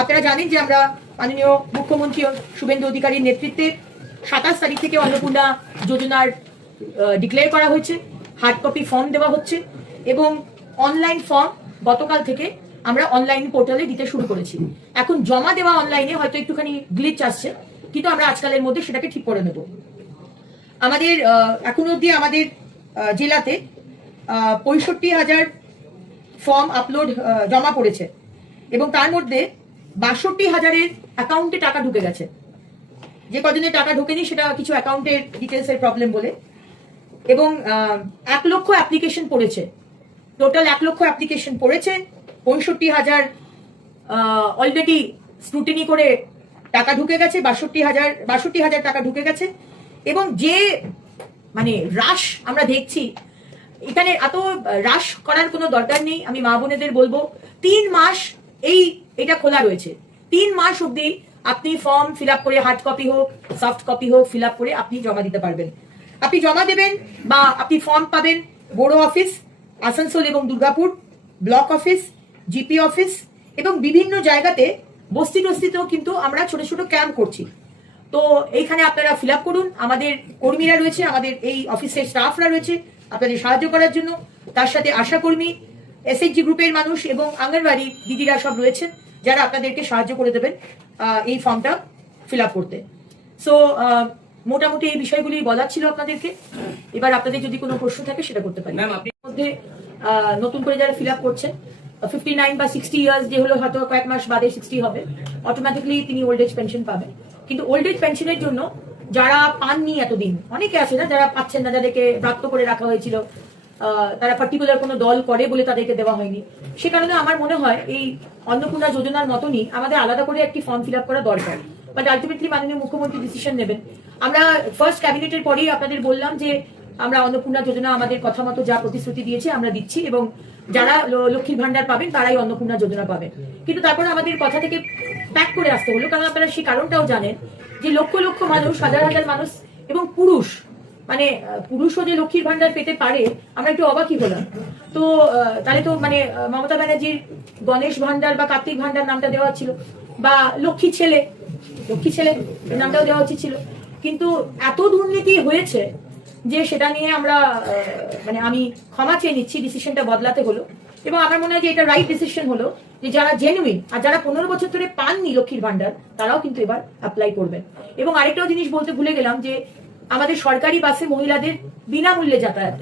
আপনারা জানেন যে আমরা মাননীয় মুখ্যমন্ত্রী শুভেন্দু অধিকারীর নেতৃত্বে 27 তারিখ থেকে অন্নপূর্ণা যোজনার ডিক্লেয়ার করা হয়েছে, হার্ড কপি ফর্ম দেওয়া হচ্ছে এবং অনলাইন ফর্ম গতকাল থেকে আমরা অনলাইন পোর্টালে দিতে শুরু করেছি। এখন জমা দেওয়া অনলাইনে হয়তো একটুখানি গ্লিচ আসছে, কিন্তু আমরা আজকালের মধ্যে সেটাকে ঠিক করে নেব। আমাদের এখন অবধি আমাদের জেলাতে 65,000 ফর্ম আপলোড জমা পড়েছে এবং তার মধ্যে 62,000-এর অ্যাকাউন্টে টাকা ঢুকে গেছে। যে কদিনে টাকা ঢোকেনি সেটা কিছু অ্যাকাউন্টের ডিটেলসের প্রবলেম বলে, এবং 1 লক্ষ অ্যাপ্লিকেশন পড়েছে। টোটাল 1 লক্ষ অ্যাপ্লিকেশন পড়েছে, 65,000 অলরেডি স্ক্রুটিনি করে টাকা ঢুকে গেছে, 62,000 টাকা ঢুকে গেছে। এবং যে মানে রাশ আমরা দেখছি, এখানে এত রাশ করার কোনো দরকার নেই। আমি মা বোনেদের বলবো 3 মাস এটা খোলা রয়েছে। 3 মাস অব্দি আপনি ফর্ম ফিল আপ করে, হার্ড কপি হোক সফট কপি হোক, ফিল আপ করে আপনি জমা দিতে পারবেন। আপনি জমা দেবেন বা আপনি ফর্ম পাবেন বড় অফিস আসানসোল এবং Durgapur, block office, GP office এবং বিভিন্ন জায়গাতে বস্তি টস্তিতেও কিন্তু আমরা ছোট ছোট ক্যাম্প করছি। তো এইখানে আপনারা ফিল আপ করুন। আমাদের কর্মীরা রয়েছে, আমাদের এই অফিসের স্টাফরা রয়েছে আপনাদের সাহায্য করার জন্য। তার সাথে আশাকর্মী, এসএইচজি গ্রুপের মানুষ এবং আঙ্গনবাড়ির দিদিরা সব রয়েছেন যারা আপনাদেরকে সাহায্য করে দেবেন এই ফর্মটা ফিল আপ করতে। সো মোটামুটি এই বিষয়গুলি বলার ছিল আপনাদেরকে। এবার আপনাদের যদি কোনো প্রশ্ন থাকে সেটা করতে পারি। মধ্যে নতুন করে যারা ফিল আপ করছেন 59 বা 60 ইয়ার্স, যে হলো হয়তো কয়েক মাস বাদে 60 হবে, অটোমেটিকলি তিনি ওল্ড এজ পেনশন পাবেন। কিন্তু ওল্ড এজ পেনশনের জন্য যারা পাননি এতদিন, অনেকে আছে না যারা পাচ্ছেন না, যাদেরকে প্রাপ্ত করে রাখা হয়েছিল, তারা পার্টিকুলার কোনো দল করে বলে তাদেরকে দেওয়া হয়নি। সে কারণে আমার মনে হয় এই অন্নপূর্ণা যোজনার মতনই আমাদের আলাদা করে একটি ফর্ম ফিল আপ করা দরকার। বাট আলটিমেটলি মাননীয় মুখ্যমন্ত্রী ডিসিশন নেবেন। আমরা ফার্স্ট ক্যাবিনেটের পরেই আপনাদের বললাম যে আমরা অন্নপূর্ণা যোজনা আমাদের কথা মতো যা প্রতিশ্রুতি দিয়েছে আমরা দিচ্ছি, এবং যারা লক্ষ্মীর ভান্ডার পাবেন তারাই অন্নপূর্ণা যোজনা পাবেন। কিন্তু তারপরে আমাদের কথা থেকে ব্যাক করে আসতে হলো, কারণ আপনারা সেই কারণটাও জানেন যে লক্ষ লক্ষ মানুষ, হাজার হাজার মানুষ এবং পুরুষ, মানে পুরুষও যে লক্ষ্মীর ভান্ডার পেতে পারে আমরা একটু অবাকই হলাম। তো তাহলে তো মানে মমতা ব্যানার্জির গণেশ ভান্ডার বা কার্তিক ভান্ডার নামটা দেওয়া ছিল, বা লক্ষ্মী ছেলে নামটাও দেওয়া উচিত ছিল। কিন্তু এত দুর্নীতি হয়েছে যে সেটা নিয়ে আমরা মানে আমি ক্ষমা চেয়ে নিচ্ছি, ডিসিশনটা বদলাতে হলো। এবং আমার মনে হয় যে এটা রাইট ডিসিশন হলো যে যারা জেনুইন আর যারা 15 বছর ধরে পাননি লক্ষ্মীর ভান্ডার তারাও কিন্তু এবার অ্যাপ্লাই করবেন। এবং আরেকটাও জিনিস বলতে ভুলে গেলাম যে আমাদের সরকারি বাসে মহিলাদের বিনামূল্যে যাতায়াত।